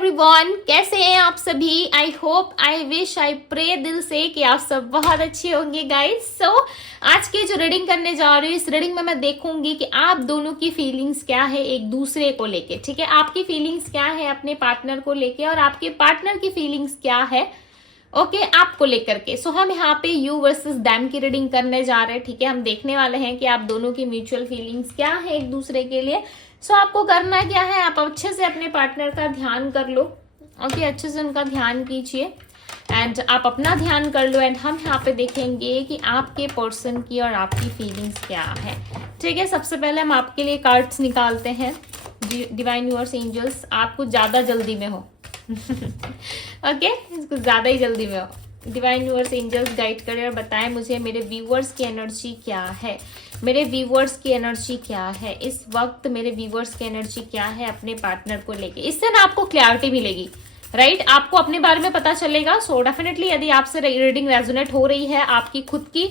Everyone, कैसे हैं आप सभी। I hope, I wish, I pray दिल से कि आप सब बहुत अच्छे होंगे गाइस। सो आज की जो रीडिंग करने जा रही हूँ, इस रीडिंग में मैं देखूंगी कि आप दोनों की फीलिंग्स क्या है एक दूसरे को लेके। ठीक है, आपकी फीलिंग्स क्या है अपने पार्टनर को लेके और आपके पार्टनर की फीलिंग्स क्या है आपको लेकर के। सो हम यहाँ पे यू वर्सेस दैम की रीडिंग करने जा रहे हैं। ठीक है, हम देखने वाले हैं कि आप दोनों की म्यूचुअल फीलिंग्स क्या है एक दूसरे के लिए। सो आपको करना क्या है, आप अच्छे से अपने पार्टनर का ध्यान कर लो। अच्छे से उनका ध्यान कीजिए एंड आप अपना ध्यान कर लो। एंड हम यहाँ पे देखेंगे कि आपके पर्सन की और आपकी फीलिंग्स क्या है। ठीक है, सबसे पहले हम आपके लिए कार्ड्स निकालते हैं। डिवाइन यूनिवर्स एंजल्स, आप कुछ ज्यादा जल्दी में हो कुछ ज्यादा ही जल्दी में हो। डिवाइन यूनिवर्स एंजल्स गाइड करें और बताएं मुझे मेरे व्यूअर्स की एनर्जी क्या है। मेरे व्यूअर्स की एनर्जी क्या है इस वक्त, मेरे व्यूअर्स की एनर्जी क्या है अपने पार्टनर को लेके। इससे ना आपको क्लैरिटी मिलेगी, राइट आपको अपने बारे में पता चलेगा। सो डेफिनेटली यदि आपसे रीडिंग रेजोनेट हो रही है आपकी खुद की,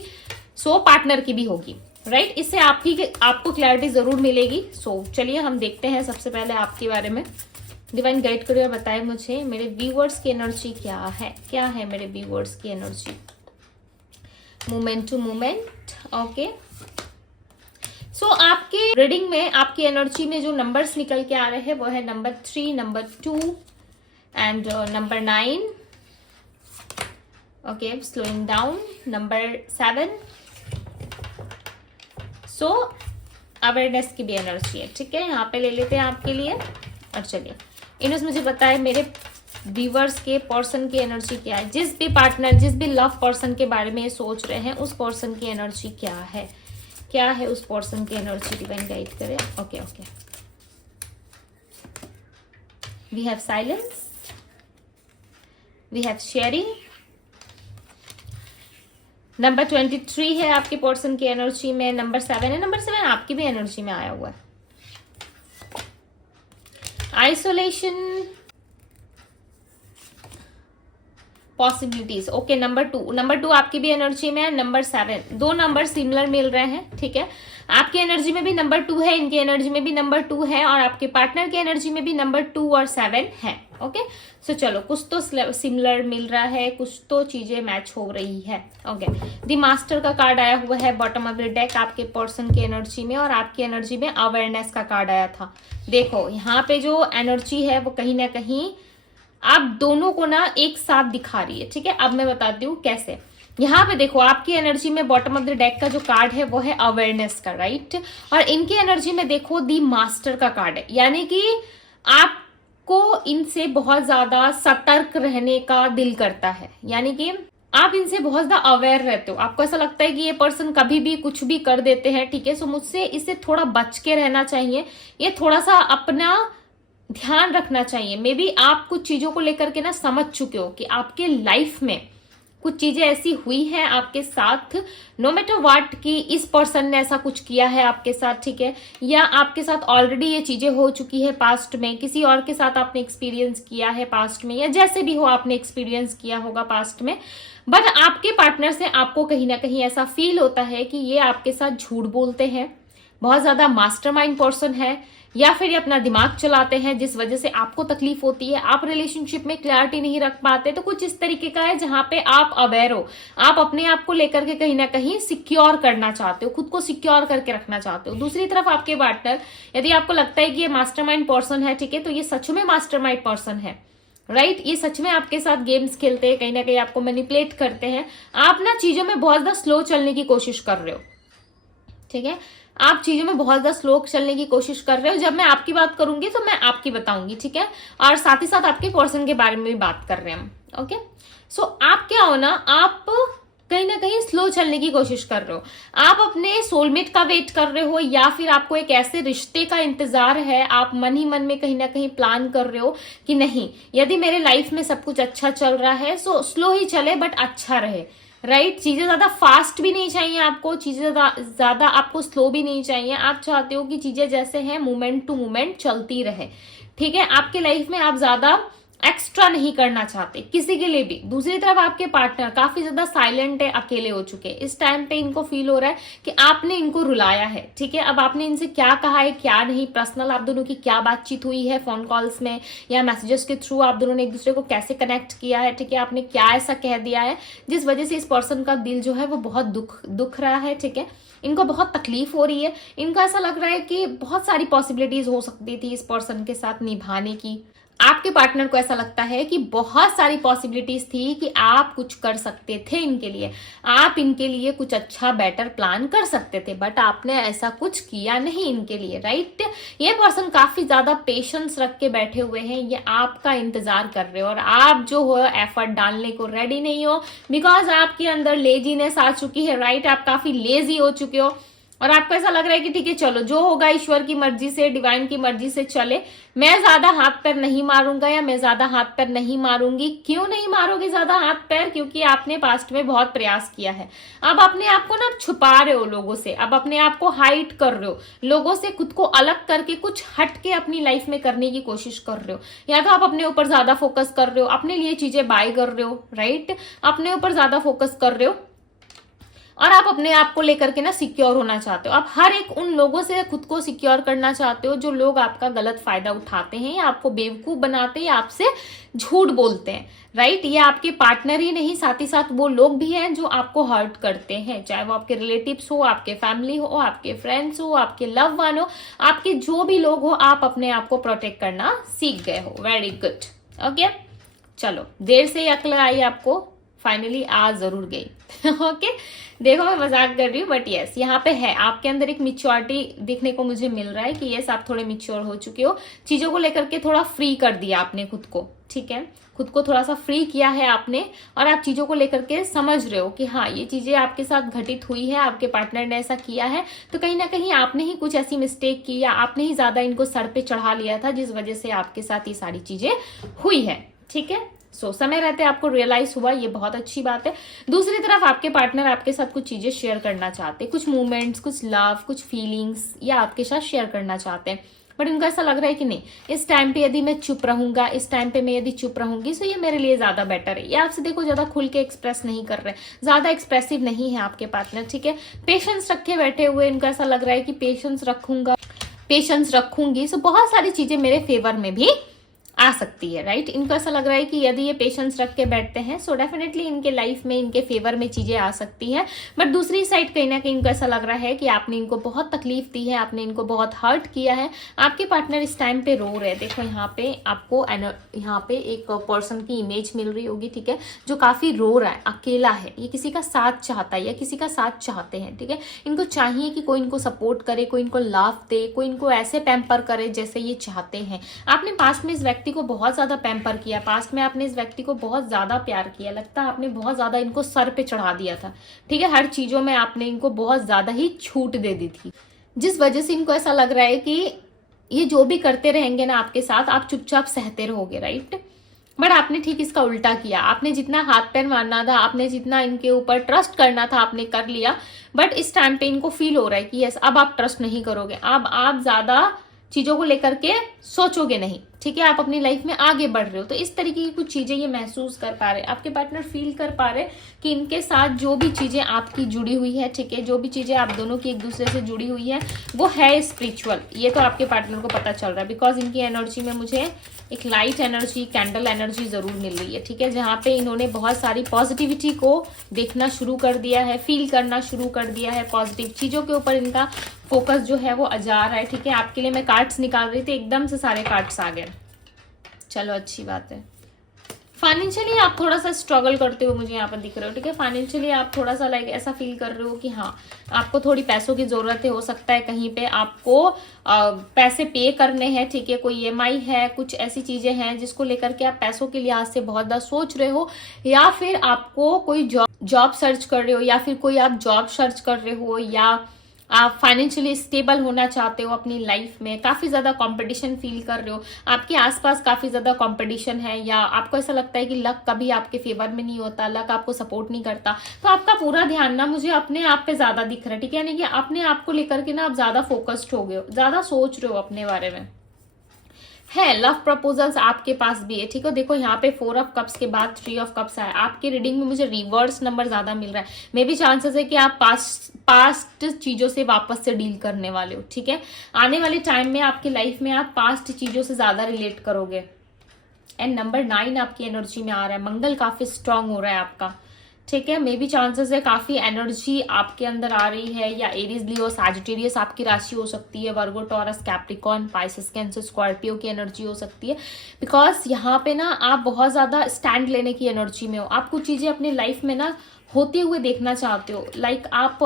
सो पार्टनर की भी होगी, राइट इससे आपको क्लैरिटी जरूर मिलेगी। सो चलिए हम देखते हैं सबसे पहले आपके बारे में। डिवाइन गाइड करिए और बताएं मुझे मेरे व्यूअर्स की एनर्जी क्या है मेरे व्यूअर्स की energy moment to moment. Okay, so आपके रीडिंग में आपकी एनर्जी में जो नंबर्स निकल के आ रहे हैं वो है number 3, number 2 and number 9। Okay, slowing down, number 7। So awareness की भी एनर्जी है। ठीक है, यहाँ पे ले लेते हैं आपके लिए। और चलिए इन्होंने मुझे बताया मेरे व्यूवर्स के पर्सन की एनर्जी क्या है। जिस भी पार्टनर, जिस भी लव पर्सन के बारे में ये सोच रहे हैं उस पर्सन की एनर्जी क्या है उस पर्सन की एनर्जी। डिवाइन गाइड करें। Okay, we have silence, we have sharing. Number 23 है आपके पर्सन की एनर्जी में, नंबर 7 है, नंबर 7 आपकी भी एनर्जी में आया हुआ है। Isolation, possibilities. ओके, नंबर 2 आपकी भी एनर्जी में है, नंबर 7। दो नंबर सिमिलर मिल रहे हैं। ठीक है, आपकी एनर्जी में भी नंबर 2 है, इनकी एनर्जी में भी नंबर 2 है और आपके पार्टनर की एनर्जी में भी नंबर 2 और 7 है। ओके, सो चलो कुछ तो सिमिलर मिल रहा है, कुछ तो चीजें मैच हो रही है। ओके, द मास्टर का कार्ड आया हुआ है बॉटम ऑफ द डेक आपके पर्सन की एनर्जी में और आपकी एनर्जी में अवेयरनेस का कार्ड आया था। देखो यहाँ पे जो एनर्जी है वो कहीं ना कहीं आप दोनों को ना एक साथ दिखा रही है। ठीक है, अब मैं बताती हूँ कैसे। यहाँ पे देखो आपकी एनर्जी में बॉटम ऑफ द डेक का जो कार्ड है वो है अवेयरनेस का, राइट। और इनकी एनर्जी में देखो दी मास्टर का कार्ड है, यानी कि आपको इनसे बहुत ज्यादा सतर्क रहने का दिल करता है, यानी कि आप इनसे बहुत ज्यादा अवेयर रहते हो। आपको ऐसा लगता है कि ये पर्सन कभी भी कुछ भी कर देते हैं। ठीक है, सो मुझसे इससे थोड़ा बच के रहना चाहिए, ये थोड़ा सा अपना ध्यान रखना चाहिए। मे बी आप कुछ चीजों को लेकर के ना समझ चुके हो कि आपके लाइफ में कुछ चीजें ऐसी हुई हैं आपके साथ, नो मैटर व्हाट, कि इस पर्सन ने ऐसा कुछ किया है आपके साथ। ठीक है, या आपके साथ ऑलरेडी ये चीजें हो चुकी है पास्ट में, किसी और के साथ आपने एक्सपीरियंस किया है पास्ट में, या जैसे भी हो आपने एक्सपीरियंस किया होगा पास्ट में। बट आपके पार्टनर से आपको कहीं ना कहीं ऐसा फील होता है कि ये आपके साथ झूठ बोलते हैं, बहुत ज्यादा मास्टरमाइंड पर्सन है, या फिर ये अपना दिमाग चलाते हैं जिस वजह से आपको तकलीफ होती है, आप रिलेशनशिप में क्लैरिटी नहीं रख पाते। तो कुछ इस तरीके का है जहां पे आप अवेयर हो, आप अपने आप को लेकर के कहीं ना कहीं सिक्योर करना चाहते हो, खुद को सिक्योर करके रखना चाहते हो। दूसरी तरफ आपके पार्टनर, यदि आपको लगता है कि ये मास्टरमाइंड पर्सन है, ठीक है, तो ये सच में मास्टरमाइंड पर्सन है, राइट। ये सच में आपके साथ गेम्स खेलते हैं, कहीं ना कहीं आपको मैनिपुलेट करते हैं। आप ना चीजों में बहुत ज्यादा स्लो चलने की कोशिश कर रहे हो। ठीक है, आप चीजों में बहुत ज्यादा स्लो चलने की कोशिश कर रहे हो। जब मैं आपकी बात करूंगी तो मैं आपकी बताऊंगी, ठीक है, और साथ ही साथ आपके पर्सन के बारे में भी बात कर रहे हैं हम। ओके, सो आप क्या हो ना, आप कहीं ना कहीं स्लो चलने की कोशिश कर रहे हो। आप अपने सोलमेट का वेट कर रहे हो, या फिर आपको एक ऐसे रिश्ते का इंतजार है। आप मन ही मन में कहीं ना कहीं प्लान कर रहे हो कि नहीं, यदि मेरे लाइफ में सब कुछ अच्छा चल रहा है सो स्लो ही चले बट अच्छा रहे, राइट। चीजें ज्यादा फास्ट भी नहीं चाहिए आपको, चीजें ज्यादा आपको स्लो भी नहीं चाहिए। आप चाहते हो कि चीजें जैसे हैं मोमेंट टू मोमेंट चलती रहे। ठीक है, आपके लाइफ में आप ज्यादा एक्स्ट्रा नहीं करना चाहते किसी के लिए भी। दूसरी तरफ आपके पार्टनर काफी ज्यादा साइलेंट है, अकेले हो चुके हैं। इस टाइम पे इनको फील हो रहा है कि आपने इनको रुलाया है, ठीक है। अब आपने इनसे क्या कहा है क्या नहीं, पर्सनल आप दोनों की क्या बातचीत हुई है फोन कॉल्स में या मैसेजेस के थ्रू, आप दोनों ने एक दूसरे को कैसे कनेक्ट किया है, ठीक है। आपने क्या ऐसा कह दिया है जिस वजह से इस पर्सन का दिल जो है वो बहुत दुख रहा है, ठीक है। इनको बहुत तकलीफ हो रही है। इनको ऐसा लग रहा है कि बहुत सारी पॉसिबिलिटीज हो सकती थी इस पर्सन के साथ निभाने की। आपके पार्टनर को ऐसा लगता है कि बहुत सारी पॉसिबिलिटीज थी कि आप कुछ कर सकते थे इनके लिए, आप इनके लिए कुछ अच्छा बेटर प्लान कर सकते थे, बट आपने ऐसा कुछ किया नहीं इनके लिए, राइट। ये पर्सन काफी ज्यादा पेशेंस रख के बैठे हुए हैं, ये आपका इंतजार कर रहे हो और आप जो हो एफर्ट डालने को रेडी नहीं हो, बिकॉज आपके अंदर लेजीनेस आ चुकी है, राइट। आप काफी लेजी हो चुके हो और आपको ऐसा लग रहा है कि ठीक है चलो जो होगा ईश्वर की मर्जी से, डिवाइन की मर्जी से चले, मैं ज्यादा हाथ पैर नहीं मारूंगा या मैं ज्यादा हाथ पैर नहीं मारूंगी। क्यों नहीं मारोगे ज्यादा हाथ पैर? क्योंकि आपने पास्ट में बहुत प्रयास किया है। अब अपने आप को ना छुपा रहे हो लोगों से, अब अपने आप को हाइड कर रहे हो लोगों से, खुद को अलग करके कुछ हट के अपनी लाइफ में करने की कोशिश कर रहे हो। या तो आप अपने ऊपर ज्यादा फोकस कर रहे हो, अपने लिए चीजें बाय कर रहे हो, राइट। अपने ऊपर ज्यादा फोकस कर रहे हो और आप अपने आप को लेकर के ना सिक्योर होना चाहते हो। आप हर एक उन लोगों से खुद को सिक्योर करना चाहते हो जो लोग आपका गलत फायदा उठाते हैं या आपको बेवकूफ बनाते हैं या आपसे झूठ बोलते हैं, राइट। ये आपके पार्टनर ही नहीं, साथ ही साथ वो लोग भी हैं जो आपको हर्ट करते हैं, चाहे वो आपके रिलेटिव्स हो, आपके फैमिली हो, आपके फ्रेंड्स हो, आपके लव वन हो, आपके जो भी लोग हो, आप अपने आप को प्रोटेक्ट करना सीख गए हो। Very good, okay. चलो, देर से अक्ल आई आपको, फाइनली आ जरूर गई। ओके देखो मैं मजाक कर रही हूँ, बट यस यहाँ पे है आपके अंदर एक मिच्योरिटी देखने को मुझे मिल रहा है कि यस आप थोड़े मिच्योर हो चुके हो, चीजों को लेकर के थोड़ा फ्री कर दिया आपने खुद को, ठीक है। खुद को थोड़ा सा फ्री किया है आपने और आप चीजों को लेकर के समझ रहे हो कि हाँ ये चीजें आपके साथ घटित हुई है, आपके पार्टनर ने ऐसा किया है, तो कहीं ना कहीं आपने ही कुछ ऐसी मिस्टेक की या आपने ही ज्यादा इनको सर पे चढ़ा लिया था जिस वजह से आपके साथ ये सारी चीजें हुई है, ठीक है। समय रहते आपको रियलाइज हुआ, ये बहुत अच्छी बात है। दूसरी तरफ आपके पार्टनर आपके साथ कुछ चीजें शेयर करना चाहते हैं, कुछ मूवमेंट्स, कुछ लव, कुछ फीलिंग्स या आपके साथ शेयर करना चाहते हैं, बट उनको ऐसा लग रहा है कि नहीं इस टाइम पे यदि मैं चुप रहूंगा, इस टाइम पे मैं यदि चुप रहूंगी तो ये मेरे लिए ज्यादा बेटर है। ये आपसे देखो ज्यादा खुल के एक्सप्रेस नहीं कर रहे, ज्यादा एक्सप्रेसिव नहीं है आपके पार्टनर, ठीक है। पेशेंस रखे बैठे हुए, इनको ऐसा लग रहा है कि पेशेंस रखूंगा, पेशेंस रखूंगी तो बहुत सारी चीजें मेरे फेवर में भी आ सकती है, राइट। इनको ऐसा लग रहा है कि यदि ये पेशेंस रख के बैठते हैं सो डेफिनेटली इनके लाइफ में इनके फेवर में चीजें आ सकती हैं। बट दूसरी साइड कहीं ना कहीं इनको ऐसा लग रहा है कि आपने इनको बहुत तकलीफ दी है, आपने इनको बहुत हर्ट किया है। आपके पार्टनर इस टाइम पे रो रहे हैं। देखो यहाँ पे आपको यहाँ पे एक पर्सन की इमेज मिल रही होगी, ठीक है, जो काफी रो रहा है, अकेला है, ये किसी का साथ चाहता है या किसी का साथ चाहते हैं, ठीक है। इनको चाहिए कि कोई इनको सपोर्ट करे, कोई इनको लाभ दे, कोई इनको ऐसे पैम्पर करे जैसे ये चाहते हैं। आपने पास्ट में इस व्यक्ति को बहुत ज्यादा पैम्पर किया, पास्ट में आपने इस व्यक्ति को बहुत ज्यादा प्यार किया, लगता है आपने बहुत ज्यादा इनको सर पे चढ़ा दिया था, ठीक है। हर चीजों में आपने इनको बहुत ज्यादा ही छूट दे दी थी, जिस वजह से इनको ऐसा लग रहा है कि ये जो भी करते रहेंगे ना आपके साथ आप चुपचाप सहते रहोगे, राइट। बट आपने ठीक इसका उल्टा किया, आपने जितना हाथ पैर मारना था, आपने जितना इनके ऊपर ट्रस्ट करना था आपने कर लिया। बट इस टाइम पे इनको फील हो रहा है कि यस अब आप ट्रस्ट नहीं करोगे, अब आप ज्यादा चीजों को लेकर के सोचोगे नहीं, ठीक है। आप अपनी लाइफ में आगे बढ़ रहे हो, तो इस तरीके की कुछ चीजें ये महसूस कर पा रहे, आपके पार्टनर फील कर पा रहे कि इनके साथ जो भी चीजें आपकी जुड़ी हुई है, ठीक है, जो भी चीजें आप दोनों की एक दूसरे से जुड़ी हुई है वो है स्पिरिचुअल। ये तो आपके पार्टनर को पता चल रहा है, बिकॉज इनकी एनर्जी में मुझे एक लाइट एनर्जी, कैंडल एनर्जी जरूर मिल रही है, ठीक है, जहाँ पे इन्होंने बहुत सारी पॉजिटिविटी को देखना शुरू कर दिया है, फील करना शुरू कर दिया है, पॉजिटिव चीजों के ऊपर इनका फोकस जो है वो जा रहा है, ठीक है। आपके लिए मैं कार्ड्स निकाल रही थी, एकदम से सारे कार्ड्स आ गए, चलो अच्छी बात है। फाइनेंशियली आप थोड़ा सा स्ट्रगल करते हो मुझे यहाँ पर दिख रहे हो, ठीक है। फाइनेंशियली आप थोड़ा सा लाइक ऐसा फील कर रहे हो कि हाँ आपको थोड़ी पैसों की जरूरत है, हो सकता है कहीं पे आपको पैसे पे करने हैं, ठीक है, कोई EMI है, कुछ ऐसी चीजें हैं जिसको लेकर के आप पैसों के लिहाज से बहुत ज्यादा सोच रहे हो, या फिर आपको कोई जॉब सर्च कर रहे हो, या फिर कोई आप जॉब सर्च कर रहे हो, या आप फाइनेंशियली स्टेबल होना चाहते हो अपनी लाइफ में, काफी ज्यादा कंपटीशन फील कर रहे हो, आपके आसपास काफी ज्यादा कंपटीशन है, या आपको ऐसा लगता है कि लक कभी आपके फेवर में नहीं होता, लक आपको सपोर्ट नहीं करता, तो आपका पूरा ध्यान ना मुझे अपने आप पे ज्यादा दिख रहा है, ठीक है, यानी कि अपने आप को लेकर के ना आप ज्यादा फोकस्ड हो गए हो, ज्यादा सोच रहे हो अपने बारे में है, लव प्रपोजल्स आपके पास भी है, ठीक है। देखो यहाँ पे 4 ऑफ कप्स के बाद 3 ऑफ कप्स आया। आपकी रीडिंग में मुझे रिवर्स नंबर ज्यादा मिल रहा है। मे बी चांसेस है कि आप पास्ट चीजों से वापस से डील करने वाले हो, ठीक है। आने वाले टाइम में आपकी लाइफ में आप पास्ट चीजों से ज्यादा रिलेट करोगे। एंड नंबर 9 आपकी एनर्जी में आ रहा है। मंगल काफी स्ट्रांग हो रहा है आपका, ठीक है। मे बी चांसेस है काफी एनर्जी आपके अंदर आ रही है, या एरीज, लियो, सैजिटेरियस आपकी राशि हो सकती है, Virgo, Taurus, Capricorn, Pisces, Cancer, Scorpio की एनर्जी हो सकती है। बिकॉज यहाँ पे ना आप बहुत ज्यादा स्टैंड लेने की एनर्जी में हो। आप कुछ चीजें अपनी लाइफ में ना होते हुए देखना चाहते हो। लाइक आप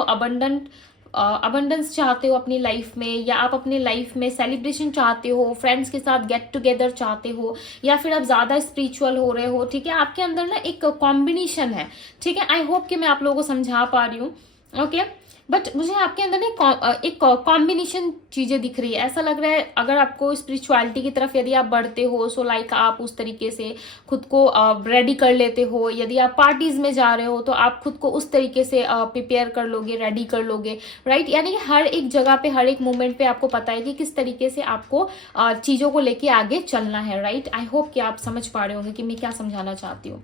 अबंडेंस चाहते हो अपनी लाइफ में, या आप अपनी लाइफ में सेलिब्रेशन चाहते हो, फ्रेंड्स के साथ गेट टुगेदर चाहते हो, या फिर आप ज्यादा स्पिरिचुअल हो रहे हो, ठीक है। आपके अंदर ना एक कॉम्बिनेशन है, ठीक है। आई होप कि मैं आप लोगों को समझा पा रही हूँ, ओके। बट मुझे आपके अंदर ना एक कॉम्बिनेशन चीजें दिख रही है। ऐसा लग रहा है अगर आपको स्पिरिचुअलिटी की तरफ यदि आप बढ़ते हो, सो लाइक आप उस तरीके से खुद को रेडी कर लेते हो। यदि आप पार्टीज में जा रहे हो तो आप खुद को उस तरीके से प्रिपेयर कर लोगे, रेडी कर लोगे, राइट। यानी कि हर एक जगह पे, हर एक मोमेंट पे आपको पता है कि किस तरीके से आपको चीजों को लेके आगे चलना है, राइट। आई होप कि आप समझ पा रहे होंगे कि मैं क्या समझाना चाहती हूँ,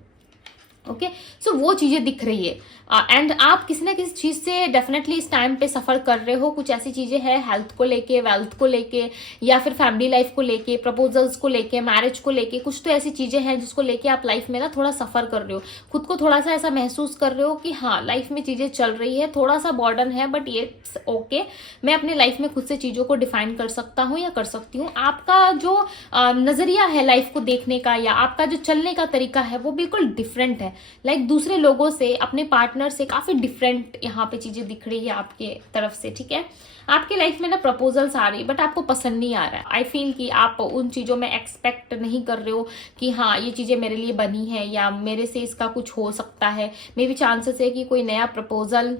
ओके। सो वो चीजें दिख रही है। एंड आप किसी ना किसी चीज से डेफिनेटली इस टाइम पे सफर कर रहे हो। कुछ ऐसी चीजें हैं हेल्थ को लेके, वेल्थ को लेके, या फिर फैमिली लाइफ को लेके, प्रपोजल्स को लेके, मैरिज को लेके। कुछ तो ऐसी चीजें हैं जिसको लेके आप लाइफ में ना थोड़ा सफर कर रहे हो। खुद को थोड़ा सा ऐसा महसूस कर रहे हो कि हाँ, लाइफ में चीजें चल रही है, थोड़ा सा बॉर्डन है, बट ये ओके। मैं अपनी लाइफ में खुद से चीजों को डिफाइन कर सकता हूँ या कर सकती हूँ। आपका जो नजरिया है लाइफ को देखने का, या आपका जो चलने का तरीका है, वो बिल्कुल डिफरेंट है। लाइक दूसरे लोगों से, अपने पार्टनर से काफी डिफरेंट यहाँ पे चीजें दिख रही है आपके तरफ से, ठीक है। आपकी लाइफ में ना प्रपोजल्स आ रही है, बट आपको पसंद नहीं आ रहा है। आई फील कि आप उन चीजों में एक्सपेक्ट नहीं कर रहे हो कि हाँ, ये चीजें मेरे लिए बनी है, या मेरे से इसका कुछ हो सकता है। मे बी चांसेस है कि कोई नया प्रपोजल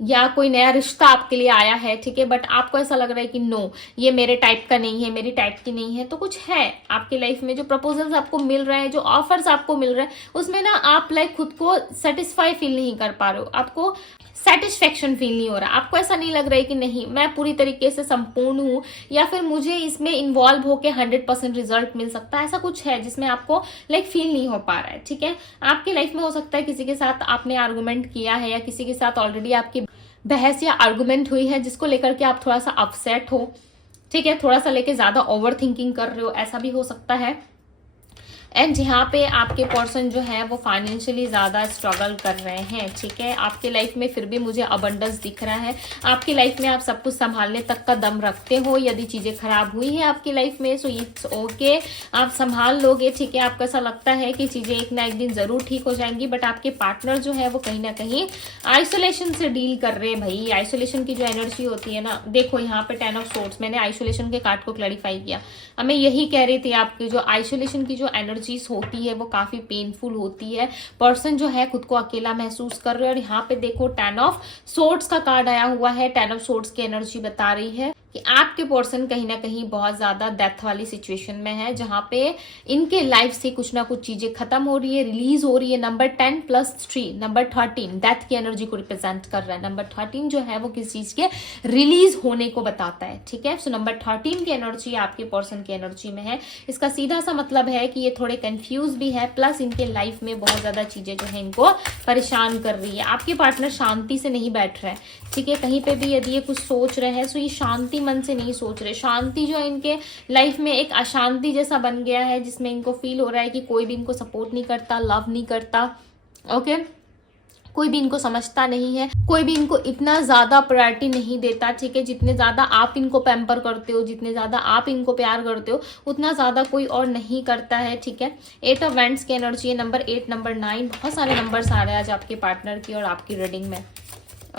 या कोई नया रिश्ता आपके लिए आया है, ठीक है। बट आपको ऐसा लग रहा है कि नो, ये मेरे टाइप का नहीं है, मेरी टाइप की नहीं है। तो कुछ है आपकी लाइफ में, जो प्रपोजल्स आपको मिल रहे हैं, जो ऑफर्स आपको मिल रहे हैं, उसमें ना आप लाइक खुद को सेटिस्फाई फील नहीं कर पा रहे हो। आपको सेटिस्फेक्शन फील नहीं हो रहा। आपको ऐसा नहीं लग रहा है कि नहीं, मैं पूरी तरीके से संपूर्ण हूँ, या फिर मुझे इसमें इन्वॉल्व होकर 100% रिजल्ट मिल सकता है। ऐसा कुछ है जिसमें आपको लाइक फील नहीं हो पा रहा है, ठीक है। आपकी लाइफ में हो सकता है किसी के साथ आपने आर्गुमेंट किया है, या किसी के साथ ऑलरेडी आपकी बहस या आर्गुमेंट हुई है, जिसको लेकर के आप थोड़ा सा अपसेट हो, ठीक है। थोड़ा सा लेके ज्यादा ओवर थिंकिंग कर रहे हो, ऐसा भी हो सकता है। एंड यहाँ पे आपके पर्सन जो है वो फाइनेंशियली ज़्यादा स्ट्रगल कर रहे हैं, ठीक है। आपके लाइफ में फिर भी मुझे अबंडेंस दिख रहा है। आपकी लाइफ में आप सब कुछ संभालने तक का दम रखते हो। यदि चीज़ें खराब हुई है आपकी लाइफ में, सो इट्स ओके, आप संभाल लोगे, ठीक है। आपको ऐसा लगता है कि चीज़ें एक ना एक दिन ज़रूर ठीक हो जाएंगी। बट आपके पार्टनर जो है वो कहीं ना कहीं आइसोलेशन से डील कर रहे हैं। भाई, आइसोलेशन की जो एनर्जी होती है ना, देखो यहाँ पे 10 ऑफ सोर्ड्स, मैंने आइसोलेशन के कार्ड को क्लैरिफाई किया। अब मैं यही कह रही थी, आपकी जो आइसोलेशन की जो एनर्जीज होती है वो काफी पेनफुल होती है। पर्सन जो है खुद को अकेला महसूस कर रहे हैं। और यहाँ पे देखो 10 ऑफ सोर्ड्स का कार्ड आया हुआ है। 10 ऑफ सोर्ड्स की एनर्जी बता रही है कि आपके पर्सन कहीं ना कहीं बहुत ज्यादा डेथ वाली सिचुएशन में है, जहां पे इनके लाइफ से कुछ ना कुछ चीजें खत्म हो रही है, रिलीज हो रही है। नंबर 10 + 3, नंबर 13 डेथ की एनर्जी को रिप्रेजेंट कर रहा है। नंबर 13 जो है वो किसी चीज के रिलीज होने को बताता है, ठीक है। सो नंबर 13 की एनर्जी आपके पर्सन की एनर्जी में है। इसका सीधा सा मतलब है कि ये थोड़े कंफ्यूज भी है, प्लस इनके लाइफ में बहुत ज्यादा चीजें जो है इनको परेशान कर रही है। आपके पार्टनर शांति से नहीं बैठ रहे हैं, ठीक है। कहीं पे भी यदि ये कुछ सोच रहे हैं, सो ये शांति मन से नहीं सोच रहे। शांति जो है इनके लाइफ में एक अशांति जैसा बन गया है, जिसमें इनको फील हो रहा है कि कोई भी इनको सपोर्ट नहीं करता, लव नहीं करता, ओके। कोई भी इनको समझता नहीं है, कोई भी इनको इतना ज्यादा प्रायोरिटी नहीं देता, ठीक है। जितने ज्यादा आप इनको पैम्पर करते हो, जितने ज्यादा आप इनको प्यार करते हो, उतना ज्यादा कोई और नहीं करता है, ठीक है। 8 ऑफ वैंड्स की एनर्जी है। नंबर 8, नंबर 9, बहुत सारे नंबर्स आ रहे हैं आज आपके पार्टनर की और आपकी रीडिंग में,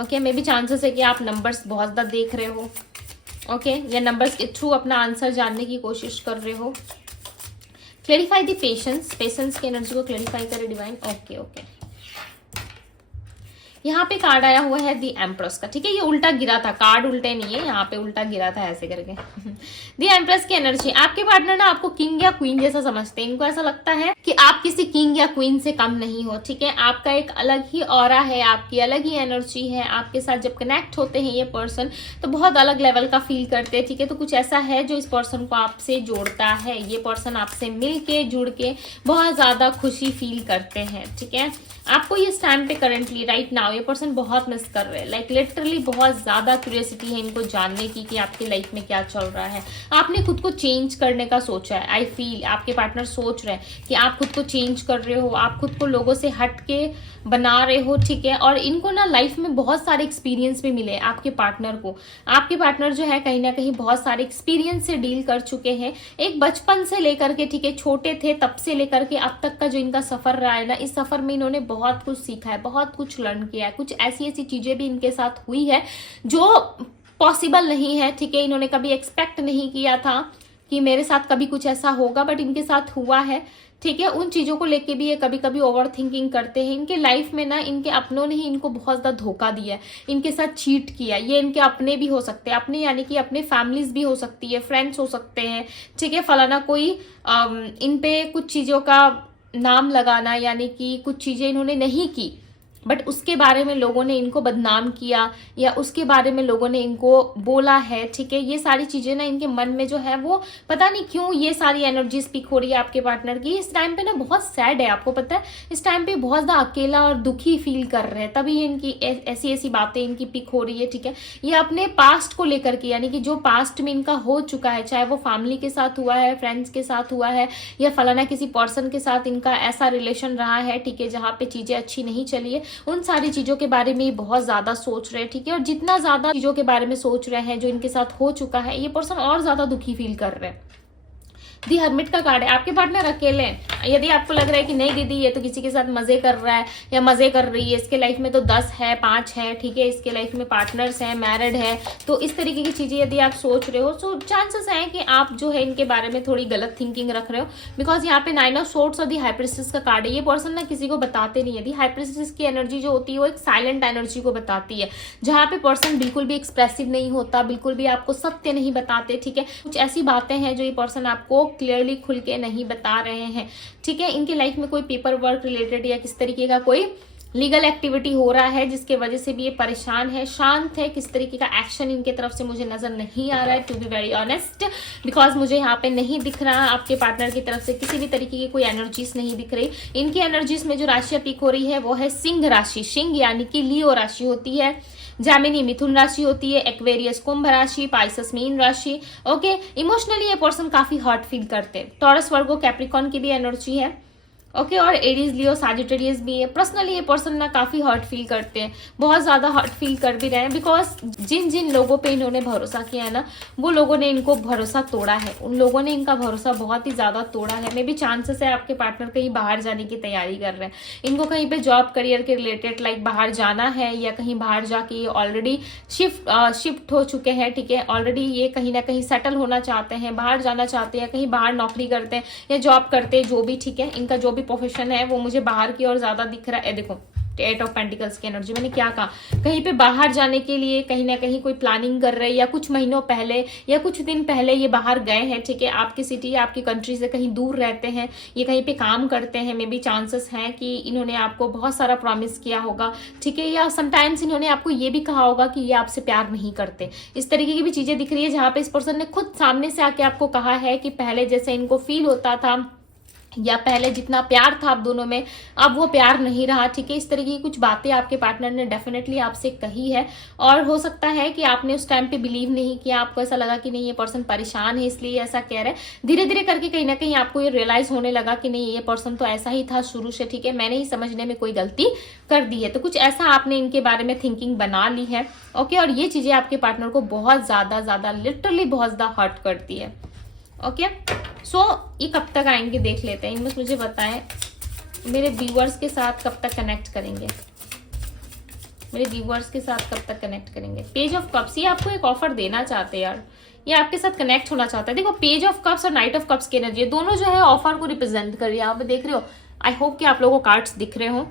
ओके। मे बी चांसेस है कि आप नंबर्स बहुत ज्यादा देख रहे हो, ओके, या नंबर्स के थ्रू अपना आंसर जानने की कोशिश कर रहे हो। क्लेरिफाई द पेशेंस, पेशेंस की एनर्जी को क्लेरिफाई करे डिवाइन, ओके ओके। यहाँ पे कार्ड आया हुआ है दी एम्प्रेस का, ठीक है। ये उल्टा गिरा था, कार्ड उल्टे नहीं है, यहाँ पे उल्टा गिरा था ऐसे करके। दी एम्प्रेस की एनर्जी, आपके पार्टनर ना आपको किंग या क्वीन जैसा समझते हैं। इनको ऐसा लगता है कि आप किसी किंग या क्वीन से कम नहीं हो, ठीक है। आपका एक अलग ही ऑरा है, आपकी अलग ही एनर्जी है। आपके साथ जब कनेक्ट होते हैं ये पर्सन तो बहुत अलग लेवल का फील करते हैं, ठीक है। तो कुछ ऐसा है जो इस पर्सन को आपसे जोड़ता है। ये पर्सन आपसे मिल के जुड़ के बहुत ज्यादा खुशी फील करते हैं, ठीक है। आपको ये टाइम पे करंटली राइट नाउ ये पर्सन बहुत मिस कर रहे हैं, लाइक लिटरली बहुत ज्यादा क्यूरियोसिटी है इनको जानने की कि आपकी लाइफ में क्या चल रहा है। आपने खुद को चेंज करने का सोचा है, आई फील आपके पार्टनर सोच रहे हैं कि आप खुद को चेंज कर रहे हो, आप खुद को लोगों से हट के बना रहे हो, ठीक है। और इनको ना लाइफ में बहुत सारे एक्सपीरियंस भी मिले आपके पार्टनर को। आपके पार्टनर जो है कहीं ना कहीं बहुत सारे एक्सपीरियंस से डील कर चुके हैं, एक बचपन से लेकर के, ठीक है, छोटे थे तब से लेकर के अब तक का जो इनका सफर रहा है ना, इस सफर में इन्होंने बहुत कुछ सीखा है, बहुत कुछ लर्न किया है। कुछ ऐसी ऐसी चीजें भी इनके साथ हुई है जो पॉसिबल नहीं है, ठीक है। इन्होंने कभी एक्सपेक्ट नहीं किया था कि मेरे साथ कभी कुछ ऐसा होगा, बट इनके साथ हुआ है, ठीक है। उन चीजों को लेके भी ये कभी कभी ओवर थिंकिंग करते हैं। इनके लाइफ में ना इनके अपनों ने ही इनको बहुत ज्यादा धोखा दिया है, इनके साथ चीट किया। ये इनके अपने भी हो सकते हैं, अपने यानी कि अपने फैमिलीज भी हो सकती है, फ्रेंड्स हो सकते हैं, ठीक है। फलाना कोई इन पे कुछ चीजों का नाम लगाना, यानी कि कुछ चीजें इन्होंने नहीं की बट उसके बारे में लोगों ने इनको बदनाम किया या उसके बारे में लोगों ने इनको बोला है, ठीक है। ये सारी चीजें ना इनके मन में जो है वो पता नहीं क्यों ये सारी एनर्जी स्पीक हो रही है आपके पार्टनर की। इस टाइम पे ना बहुत सैड है, आपको पता है इस टाइम पे बहुत ज्यादा अकेला और दुखी फील कर रहे हैं, तभी इनकी ऐसी ऐसी बातें इनकी पिक हो रही है, ठीक है। ये अपने पास्ट को लेकर के, यानी कि जो पास्ट में इनका हो चुका है, चाहे वो फैमिली के साथ हुआ है, फ्रेंड्स के साथ हुआ है या फलाना किसी पर्सन के साथ इनका ऐसा रिलेशन रहा है, ठीक है, जहाँ पे चीजें अच्छी नहीं चली है, उन सारी चीजों के बारे में बहुत ज्यादा सोच रहे हैं, ठीक है। और जितना ज्यादा चीजों के बारे में सोच रहे हैं जो इनके साथ हो चुका है, ये पर्सन और ज्यादा दुखी फील कर रहे हैं। दी हर्मिट का कार्ड है, आपके पार्टनर अकेले हैं। यदि आपको लग रहा है कि नहीं दीदी ये तो किसी के साथ मजे कर रहा है या मजे कर रही है, इसके लाइफ में तो 10 है 5 है, ठीक है, इसके लाइफ में पार्टनर्स हैं, मैरिड है, तो इस तरीके की चीजें यदि आप सोच रहे हो तो चांसेस है कि आप जो है इनके बारे में थोड़ी गलत थिंकिंग रख रहे हो। बिकॉज यहाँ पे 9 ऑफ सोर्ड्स और दी हाई प्रिस्टेस का कार्ड है। ये पर्सन ना किसी को बताते नहीं है। दी हाई प्रिस्टेस की एनर्जी जो होती है वो एक साइलेंट एनर्जी को बताती है, जहाँ पे पर्सन बिल्कुल भी एक्सप्रेसिव नहीं होता, बिल्कुल भी आपको सत्य नहीं बताते, ठीक है। कुछ ऐसी बातें हैं जो ये पर्सन आपको क्लियरली खुल के नहीं बता रहे हैं, ठीक है। इनके लाइफ में कोई पेपर वर्क रिलेटेड या किस तरीके का कोई लीगल एक्टिविटी हो रहा है जिसके वजह से भी ये परेशान है, शांत है। किस तरीके का एक्शन इनके तरफ से मुझे नजर नहीं आ रहा है, to be very honest, because मुझे यहाँ पे नहीं दिख रहा आपके पार्टनर की तरफ से किसी भी तरीके की कोई एनर्जीज नहीं दिख रही। इनकी एनर्जीज में जो राशि पिक हो रही है वो है सिंह राशि। सिंह यानी कि लियो राशि होती है, जैमिनी मिथुन राशि होती है, एक्वेरियस कुंभ राशि, पाइसेस मीन राशि। ओके, इमोशनली ये पर्सन काफी हर्ट फील करते हैं। टॉरस वर्गो कैप्रिकॉन की भी एनर्जी है, ओके, और एरीज लियो सैजिटेरियस भी है। पर्सनली ये पर्सन ना काफी हर्ट फील करते हैं, बहुत ज्यादा हर्ट फील कर भी रहे हैं, बिकॉज जिन जिन लोगों पे इन्होंने भरोसा किया है ना वो लोगों ने इनको भरोसा तोड़ा है, उन लोगों ने इनका भरोसा बहुत ही ज्यादा तोड़ा है। मे भी चांसेस है आपके पार्टनर कहीं बाहर जाने की तैयारी कर रहे हैं, इनको कहीं पे जॉब करियर के रिलेटेड लाइक बाहर जाना है या कहीं बाहर जाके ऑलरेडी शिफ्ट हो चुके हैं, ठीक है। ऑलरेडी ये कहीं ना कहीं सेटल होना चाहते हैं, बाहर जाना चाहते हैं, कहीं बाहर नौकरी करते हैं या जॉब करते हैं, जो भी, ठीक है। इनका जो भी प्रोफेशन है वो मुझे बाहर की ओर ज्यादा दिख रहा है। देखो 8 ऑफ पेंटिकल्स की एनर्जी, मैंने क्या कहा, कहीं पे बाहर जाने के लिए कहीं ना कहीं कोई प्लानिंग कर रहे हैं या कुछ महीनों पहले या कुछ दिन पहले ये बाहर गए हैं, ठीक है। आपकी सिटी या आपकी कंट्री से कहीं दूर रहते हैं, ये कहीं पे काम करते हैं। मे बी चांसेस हैं कि इन्होंने आपको बहुत सारा प्रॉमिस किया होगा, ठीक है, या समटाइम्स इन्होंने आपको ये भी कहा होगा कि ये आपसे प्यार नहीं करते। इस तरीके की भी चीजें दिख रही है जहां पे इस पर्सन ने खुद सामने से आके आपको कहा है कि पहले जैसे इनको फील होता था या पहले जितना प्यार था आप दोनों में अब वो प्यार नहीं रहा, ठीक है। इस तरीके की कुछ बातें आपके पार्टनर ने डेफिनेटली आपसे कही है और हो सकता है कि आपने उस टाइम पे बिलीव नहीं किया, आपको ऐसा लगा कि नहीं ये पर्सन परेशान है इसलिए ऐसा कह रहे हैं। धीरे धीरे करके कहीं ना कहीं आपको ये रियलाइज होने लगा कि नहीं ये पर्सन तो ऐसा ही था शुरू से, ठीक है, मैंने ही समझने में कोई गलती कर दी है। तो कुछ ऐसा आपने इनके बारे में थिंकिंग बना ली है, ओके। और ये चीजें आपके पार्टनर को बहुत ज्यादा लिटरली बहुत ज्यादा हर्ट करती है, ओके। सो ये कब तक आएंगे देख लेते हैं। इनमें मुझे बताएं मेरे व्यूअर्स के साथ कब तक कनेक्ट करेंगे, मेरे व्यूअर्स के साथ कब तक कनेक्ट करेंगे। पेज ऑफ कप्स, ये आपको एक ऑफर देना चाहते हैं यार, ये आपके साथ कनेक्ट होना चाहता है। देखो पेज ऑफ कप्स और नाइट ऑफ कप्स की एनर्जी दोनों जो है ऑफर को रिप्रेजेंट कर रही है। आप देख रहे हो, आई होप कि आप लोगों को कार्ड्स दिख रहे हो,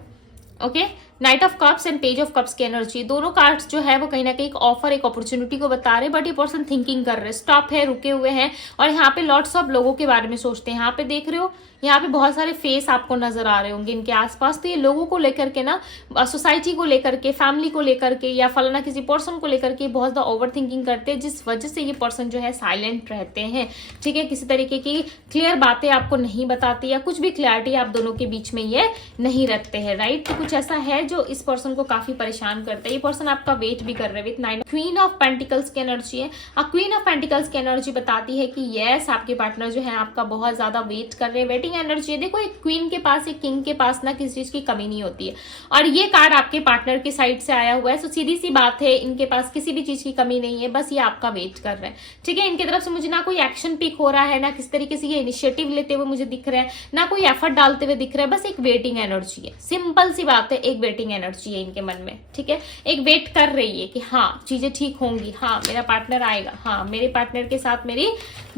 okay. Night of cups and page of cups की एनर्जी, दोनों कार्ड्स जो है वो कहीं ना कहीं एक ऑफर, एक अपॉर्चुनिटी को बता रहे हैं, बट ये पर्सन थिंकिंग कर रहे हैं, स्टॉप है, रुके हुए हैं, और यहाँ पे लॉट्स ऑफ लोगों के बारे में सोचते हैं। यहाँ पे देख रहे हो, यहाँ पे बहुत सारे फेस आपको नजर आ रहे होंगे इनके आसपास, तो ये लोगों को लेकर के ना, सोसाइटी को लेकर के, फैमिली को लेकर के, या फलाना किसी पर्सन को लेकर के बहुत ज्यादा ओवर थिंकिंग करते हैं, जिस वजह से ये पर्सन जो है साइलेंट रहते हैं। ठीक है, किसी तरीके की क्लियर बातें आपको नहीं बताती, या कुछ भी क्लैरिटी आप दोनों के बीच में ये नहीं रखते हैं, राइट। तो कुछ ऐसा है जो इस पर्सन को काफी परेशान करता है। ये पर्सन आपका वेट भी कर रहे हैं विथ 9 क्वीन ऑफ पेंटिकल्स की एनर्जी है। क्वीन ऑफ पेंटिकल्स की एनर्जी बताती है कि यस, आपके पार्टनर जो है आपका बहुत ज्यादा वेट कर रहे हैं, वेटिंग एनर्जी है। देखो, एक क्वीन के पास, एक किंग के पास ना किसी चीज की कमी नहीं होती है, और ये कार्ड आपके पार्टनर की साइड से आया हुआ है, तो सीधी सी बात है, इनके पास किसी भी चीज की कमी नहीं है, बस ये आपका वेट कर रहे हैं। ठीक है, इनकी तरफ से मुझे ना कोई एक्शन पिक हो रहा है, ना किस तरीके से ये इनिशिएटिव लेते हुए मुझे दिख रहे हैं, ना कोई एफर्ट डालते हुए दिख रहा है, बस एक वेटिंग एनर्जी है। सिंपल सी बात है, एक वेटिंग एनर्जी है इनके मन में। ठीक है, एक वेट कर रही है कि हाँ चीजें ठीक होंगी, हाँ मेरा पार्टनर आएगा, हाँ मेरे पार्टनर के साथ मेरी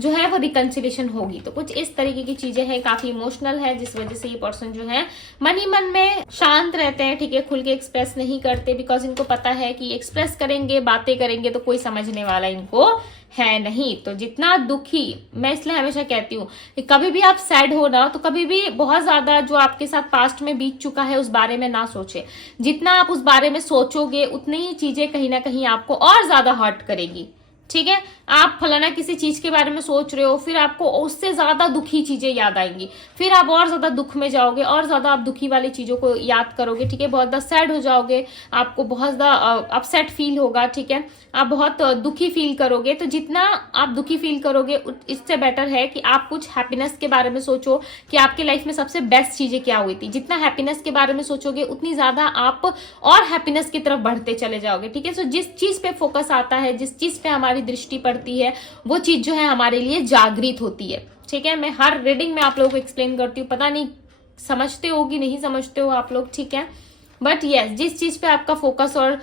जो है वो रिकंसिलिएशन होगी। तो कुछ इस तरीके की चीजें हैं, काफी इमोशनल है, जिस वजह से ये पर्सन जो है मन ही मन में शांत रहते हैं। ठीक है, खुल के एक्सप्रेस नहीं करते, बिकॉज इनको पता है कि एक्सप्रेस करेंगे, बातें करेंगे तो कोई समझने वाला इनको है नहीं। तो जितना दुखी, मैं इसलिए हमेशा कहती हूँ कि कभी भी आप सैड हो ना, तो कभी भी बहुत ज्यादा जो आपके साथ पास्ट में बीत चुका है उस बारे में ना सोचे। जितना आप उस बारे में सोचोगे, उतनी ही चीजें कहीं ना कहीं आपको और ज्यादा हर्ट करेगी। ठीक है, आप फलाना किसी चीज के बारे में सोच रहे हो, फिर आपको उससे ज्यादा दुखी चीजें याद आएंगी, फिर आप और ज्यादा दुख में जाओगे, और ज्यादा आप दुखी वाली चीजों को याद करोगे। ठीक है, बहुत ज्यादा सैड हो जाओगे, आपको बहुत ज्यादा अपसेट फील होगा। ठीक है, आप बहुत दुखी फील करोगे। तो जितना आप दुखी फील करोगे, इससे बेटर है कि आप कुछ हैप्पीनेस के बारे में सोचो कि आपके लाइफ में सबसे बेस्ट चीजें क्या हुई थी। जितना हैप्पीनेस के बारे में सोचोगे, उतनी ज्यादा आप और हैप्पीनेस की तरफ बढ़ते चले जाओगे। ठीक है, सो जिस चीज पे फोकस आता है, जिस चीज पे हमारी दृष्टि पड़ती है, वो चीज जो है हमारे लिए जागृत होती है। ठीक है, मैं हर रीडिंग में आप लोगों को एक्सप्लेन करती हूँ, पता नहीं समझते हो कि नहीं समझते हो आप लोग। ठीक है, बट यस, जिस चीज पे आपका फोकस और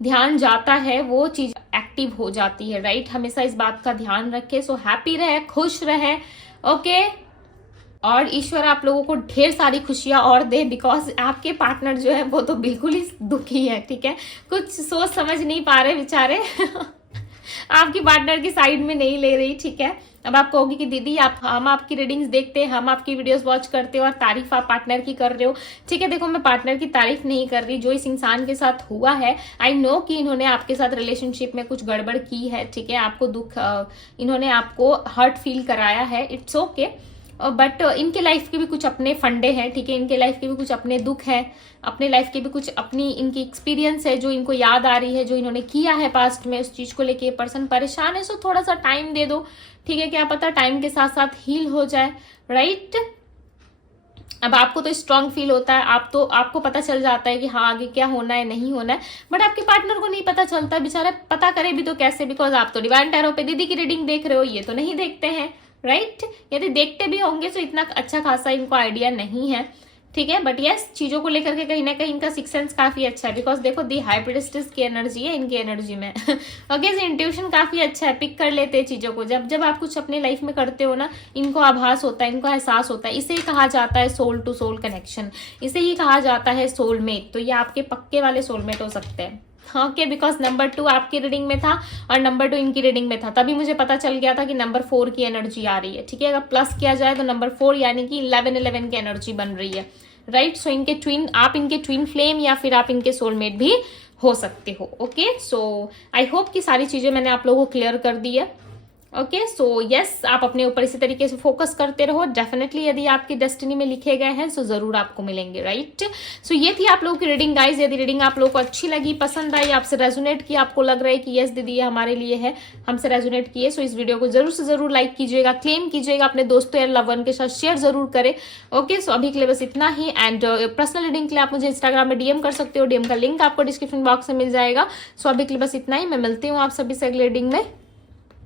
ध्यान जाता है वो चीज एक्टिव हो जाती है, राइट। हमेशा इस बात का ध्यान रखें। सो हैप्पी रहे, खुश रहे, ओके। और ईश्वर आप लोगों को ढेर सारी खुशियां और दे, बिकॉज आपके पार्टनर जो है वो तो बिल्कुल ही दुखी है। ठीक है, कुछ सोच समझ नहीं पा रहे बेचारे आपकी पार्टनर की साइड में नहीं ले रही। ठीक है, अब आप कहोगी कि दीदी हम आपकी रीडिंग्स देखते हैं, हम आपकी वीडियोस वॉच करते हो, और तारीफ आप पार्टनर की कर रहे हो। ठीक है, देखो मैं पार्टनर की तारीफ नहीं कर रही, जो इस इंसान के साथ हुआ है, आई नो कि इन्होंने आपके साथ रिलेशनशिप में कुछ गड़बड़ की है। ठीक है, आपको दुख, इन्होंने आपको हर्ट फील कराया है, इट्स ओके, बट इनके लाइफ के भी कुछ अपने फंडे हैं। ठीक है, इनके लाइफ के भी कुछ अपने दुख है, अपने लाइफ के भी कुछ अपनी इनकी एक्सपीरियंस है जो इनको याद आ रही है, जो इन्होंने किया है पास्ट में, उस चीज को लेके पर्सन परेशान है। सो थोड़ा सा टाइम दे दो। ठीक है, क्या पता टाइम के साथ साथ हील हो जाए, राइट। अब आपको तो स्ट्रांग फील होता है, आपको पता चल जाता है कि हाँ आगे क्या होना है, नहीं होना है, बट आपके पार्टनर को नहीं पता चलता। बेचारा पता करे भी तो कैसे, बिकॉज आप तो डिवाइन टैरो पे दीदी की रीडिंग देख रहे हो, ये तो नहीं देखते हैं, राइट। यदि देखते भी होंगे तो इतना अच्छा खासा इनको आइडिया नहीं है। ठीक है, बट यस, चीजों को लेकर के कहीं ना कहीं इनका सिक्स सेंस काफी अच्छा है, बिकॉज देखो दी हाई प्रिस्टेस की एनर्जी है इनकी एनर्जी में ओके, इंट्यूशन काफी अच्छा है, पिक कर लेते हैं चीजों को। जब आप कुछ अपने लाइफ में करते हो ना, इनको आभास होता है, इनको एहसास होता है। इसे ही कहा जाता है सोल टू सोल कनेक्शन, इसे ही कहा जाता है सोलमेट। तो ये आपके पक्के वाले सोलमेट हो सकते हैं। ओके, बिकॉज नंबर 2 आपकी रीडिंग में था और नंबर 2 इनकी रीडिंग में था, तभी मुझे पता चल गया था कि नंबर 4 की एनर्जी आ रही है। ठीक है, अगर प्लस किया जाए तो नंबर 4 यानी कि 11 की एनर्जी बन रही है, राइट। सो इनके ट्विन, आप इनके ट्विन फ्लेम या फिर आप इनके सोलमेट भी हो सकते हो। ओके, सो आई होप कि सारी चीजें मैंने आप लोगों को क्लियर कर दी है। ओके, सो यस, आप अपने ऊपर इसी तरीके से फोकस करते रहो। डेफिनेटली यदि आपकी डेस्टिनी में लिखे गए हैं सो जरूर आपको मिलेंगे, राइट। सो ये थी आप लोगों की रीडिंग गाइज। यदि रीडिंग आप लोगों को अच्छी लगी, पसंद आई, आपसे रेजोनेट की, आपको लग रहा है कि यस दीदी ये हमारे लिए है, हमसे रेजोनेट किए, सो इस वीडियो को जरूर से जरूर लाइक कीजिएगा, क्लेम कीजिएगा, अपने दोस्तों या लव वन के साथ शेयर जरूर करें। ओके, सो अभी के लिए बस इतना ही। एंड पर्सनल रीडिंग के लिए आप मुझे इंस्टाग्राम में डीएम कर सकते हो, डीएम का लिंक आपको डिस्क्रिप्शन बॉक्स में मिल जाएगा। सो अभी के लिए बस इतना ही, मैं मिलती हूँ आप सभी से अगले रीडिंग में।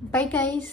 Bye guys.